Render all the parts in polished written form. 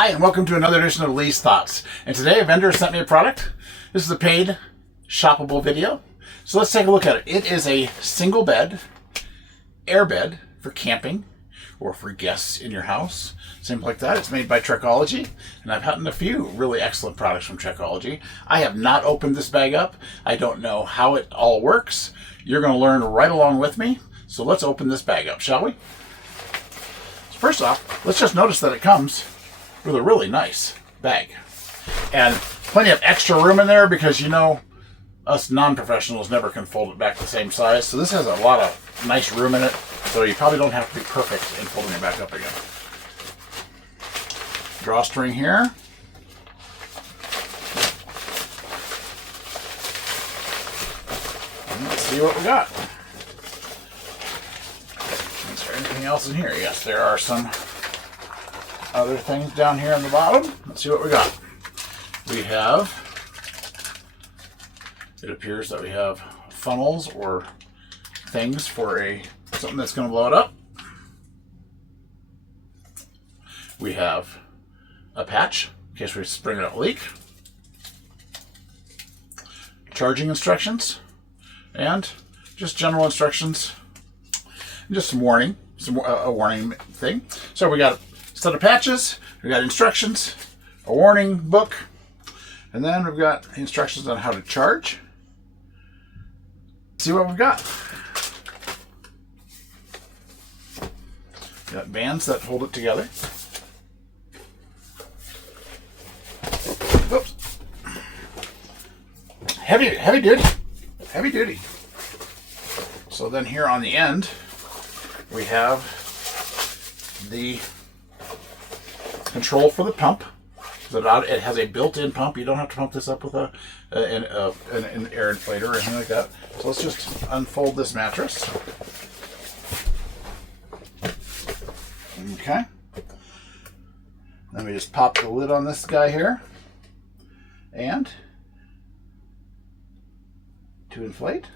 Hi, and welcome to another edition of Lee's Thoughts. And today a vendor sent me a product. This is a paid, shoppable video. So let's take a look at it. It is a single bed, air bed for camping or for guests in your house. Something like that. It's made by Trekology, and I've had a few really excellent products from Trekology. I have not opened this bag up. I don't know how it all works. You're going to learn right along with me. So let's open this bag up, shall we? So first off, let's just notice that it comes with a really nice bag. And plenty of extra room in there because, you know, us non-professionals never can fold it back the same size. So this has a lot of nice room in it. So you probably don't have to be perfect in folding it back up again. Drawstring here. And let's see what we got. Is there anything else in here? Yes, there are some other things down here on the bottom. Let's see what we got. We have, it appears that we have funnels or things for something that's going to blow it up. We have a patch in case we spring it up leak. Charging instructions and just general instructions. And just some warning, a warning thing. So we got a set of patches, we got instructions, a warning book, and then we've got instructions on how to charge. Let's see what we've got. We got bands that hold it together. Oops. Heavy duty. So then here on the end, we have the control for the pump. It has a built-in pump. You don't have to pump this up with an air inflator or anything like that. So let's just unfold this mattress. Okay. Then we just pop the lid on this guy here. And to inflate.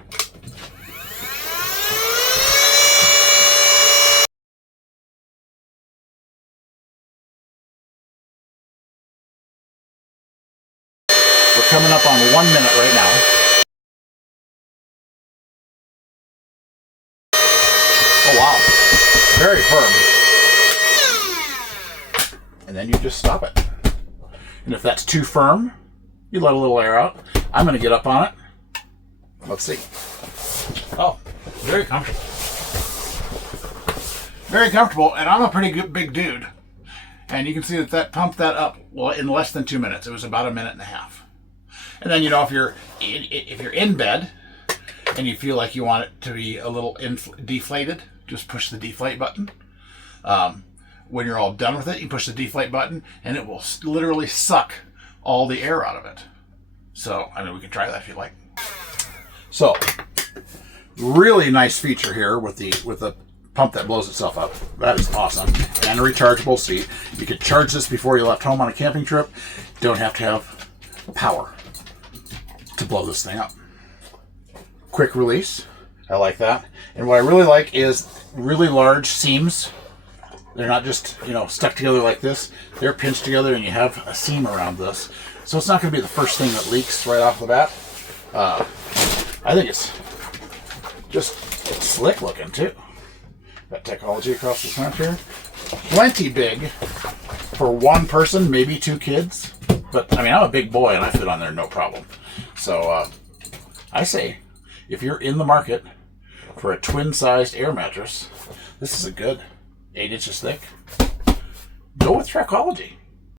We're coming up on 1 minute right now. Oh wow, very firm. And then you just stop it. And if that's too firm, you let a little air out. I'm going to get up on it. Let's see. Oh, very comfortable. Very comfortable, and I'm a pretty good big dude. And you can see that pumped that up in less than 2 minutes. It was about 1.5 minutes. And then, you know, if you're in bed and you feel like you want it to be a little deflated, just push the deflate button. When you're all done with it, you push the deflate button and it will literally suck all the air out of it. So, I mean, we can try that if you like. So, really nice feature here with the pump that blows itself up. That is awesome. And a rechargeable seat. You could charge this before you left home on a camping trip. Don't have to have power to blow this thing up. Quick release. I like that. And what I really like is really large seams. They're not just, you know, stuck together like this. They're pinched together and you have a seam around this. So it's not going to be the first thing that leaks right off the bat. I think it's slick looking too. Got Trekology across the front here. Plenty big for one person, maybe 2 kids. But, I mean, I'm a big boy and I fit on there no problem. So, I say, if you're in the market for a twin-sized air mattress, this is a good 8 inches thick. Go with Trekology.